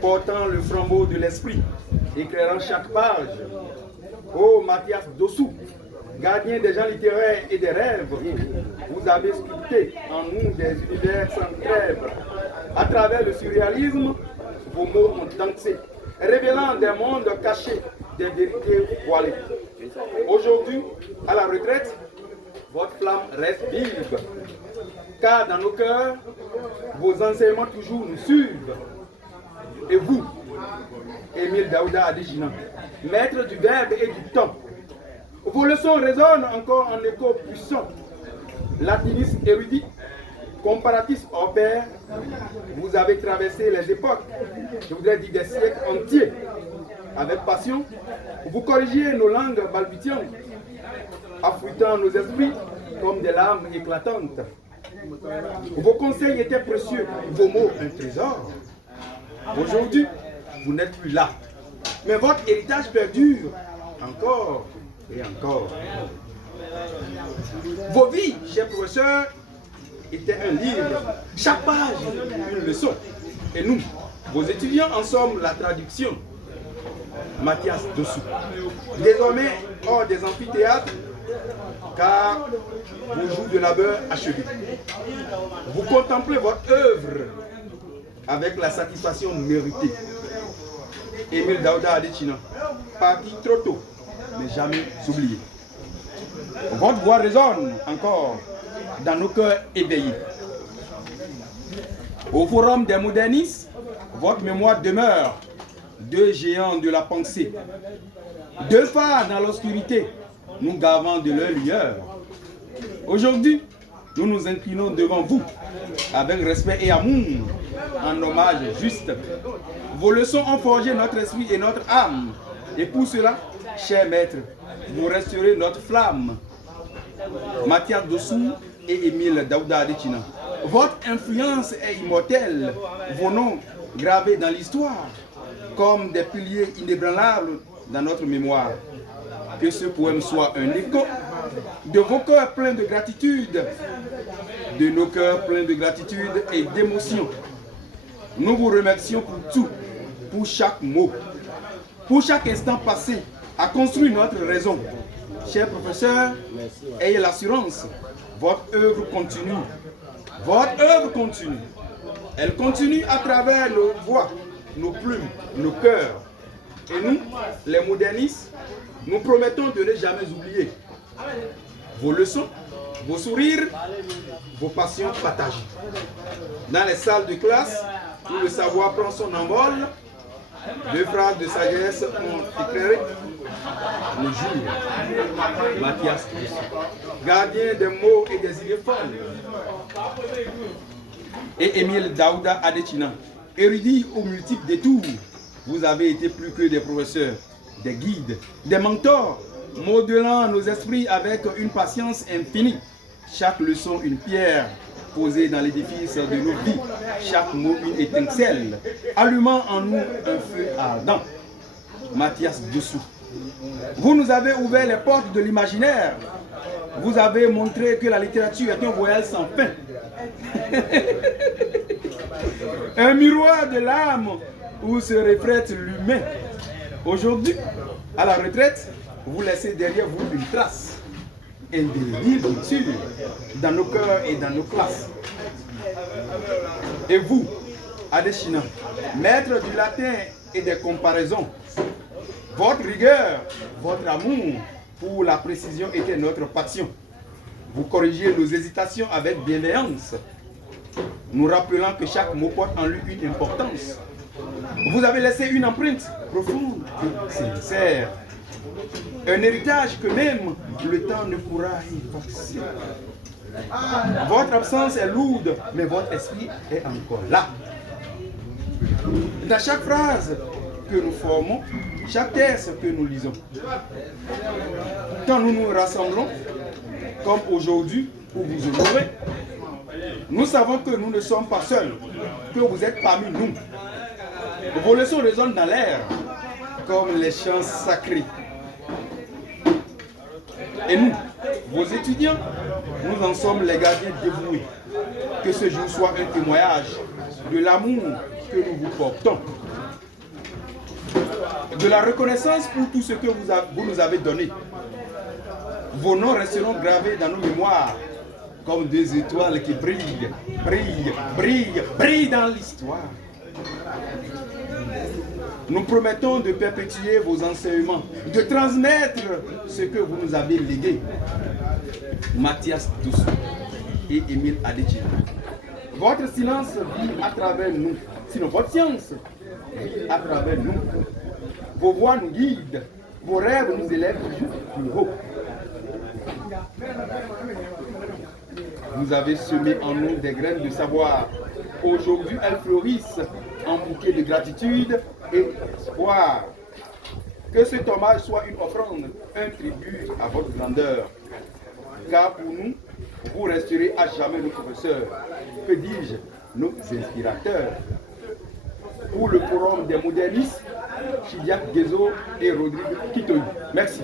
portant le flambeau de l'esprit, éclairant chaque page. Ô Mathias Dossou, gardien des gens littéraires et des rêves, vous avez sculpté en nous des univers sans trêve. À travers le surréalisme, vos mots ont dansé, révélant des mondes cachés, des vérités voilées. Aujourd'hui, à la retraite, votre flamme reste vive, car dans nos cœurs, vos enseignements toujours nous suivent. Et vous, Émile Daouda Adéchinan, maître du verbe et du temps, vos leçons résonnent encore en écho puissant. Latiniste érudit, comparatiste hors pair, vous avez traversé les époques, je voudrais dire des siècles entiers. Avec passion, vous corrigez nos langues balbutiantes, affûtant nos esprits comme des larmes éclatantes. Vos conseils étaient précieux, vos mots un trésor. Aujourd'hui, vous n'êtes plus là, mais votre héritage perdure encore et encore. Vos vies, chers professeurs, étaient un livre, chaque page une leçon. Et nous, vos étudiants, en sommes la traduction. Mathias Dossou, désormais hors des amphithéâtres, car vos jours de labeur achevés. Vous contemplez votre œuvre avec la satisfaction méritée. Émile Daouda Adéchinan, parti trop tôt, mais jamais oublié. Votre voix résonne encore dans nos cœurs éveillés. Au forum des modernistes, votre mémoire demeure, deux géants de la pensée, deux phares dans l'obscurité, nous gavant de leur lueur. Aujourd'hui, nous nous inclinons devant vous, avec respect et amour, en hommage juste. Vos leçons ont forgé notre esprit et notre âme, et pour cela, chers maîtres, vous resterez notre flamme. Mathias Dossou et Émile Daouda Adéchinan, votre influence est immortelle, vos noms gravés dans l'histoire, comme des piliers inébranlables dans notre mémoire. Que ce poème soit un écho de vos cœurs pleins de gratitude, de nos cœurs pleins de gratitude et d'émotion. Nous vous remercions pour tout, pour chaque mot, pour chaque instant passé à construire notre raison. Chers professeurs, ayez l'assurance, votre œuvre continue. Votre œuvre continue. Elle continue à travers nos voix, nos plumes, nos cœurs. Et nous, les modernistes, nous promettons de ne jamais oublier vos leçons, vos sourires, vos passions partagées. Dans les salles de classe, où le savoir prend son envol, deux phrases de sagesse ont éclairé le jour. Mathias Dossou, gardien des mots et des idées folles. Et Émile Daouda Adéchinan, érudit aux multiples détours. Vous avez été plus que des professeurs, des guides, des mentors, modelant nos esprits avec une patience infinie. Chaque leçon une pierre posée dans l'édifice de nos vies, chaque mot une étincelle, allumant en nous un feu ardent. Mathias Dossou, vous nous avez ouvert les portes de l'imaginaire. Vous avez montré que la littérature est un voyage sans fin. Un miroir de l'âme où se reflète l'humain. Aujourd'hui, à la retraite, vous laissez derrière vous une trace indélébile, bien sûr, dans nos cœurs et dans nos classes. Et vous, Adéchinan, maître du latin et des comparaisons, votre rigueur, votre amour pour la précision était notre passion. Vous corrigez nos hésitations avec bienveillance, nous rappelant que chaque mot porte en lui une importance. Vous avez laissé une empreinte profonde et sincère. Un héritage que même le temps ne pourra effacer. Votre absence est lourde, mais votre esprit est encore là. Dans chaque phrase que nous formons, chaque texte que nous lisons, quand nous nous rassemblons, comme aujourd'hui, pour vous honorer, nous savons que nous ne sommes pas seuls, que vous êtes parmi nous. Vos leçons résonnent dans l'air, comme les chants sacrés. Et nous, vos étudiants, nous en sommes les gardiens dévoués. Que ce jour soit un témoignage de l'amour que nous vous portons. De la reconnaissance pour tout ce que vous nous avez donné. Vos noms resteront gravés dans nos mémoires comme des étoiles qui brillent, brillent, brillent, brillent dans l'histoire. Nous promettons de perpétuer vos enseignements, de transmettre ce que vous nous avez légué. Mathias Doussou et Émile Adéchi. Votre silence vit à travers nous, sinon votre science vit à travers nous. Vos voix nous guident, vos rêves nous élèvent toujours plus haut. Vous avez semé en nous des graines de savoir. Aujourd'hui, elles fleurissent en bouquet de gratitude et d'espoir. Que cet hommage soit une offrande, un tribut à votre grandeur. Car pour nous, vous resterez à jamais nos professeurs. Que dis-je, nos inspirateurs. Pour le forum des modernistes, Chidiac Guézo et Rodrigue Kitoy. Merci.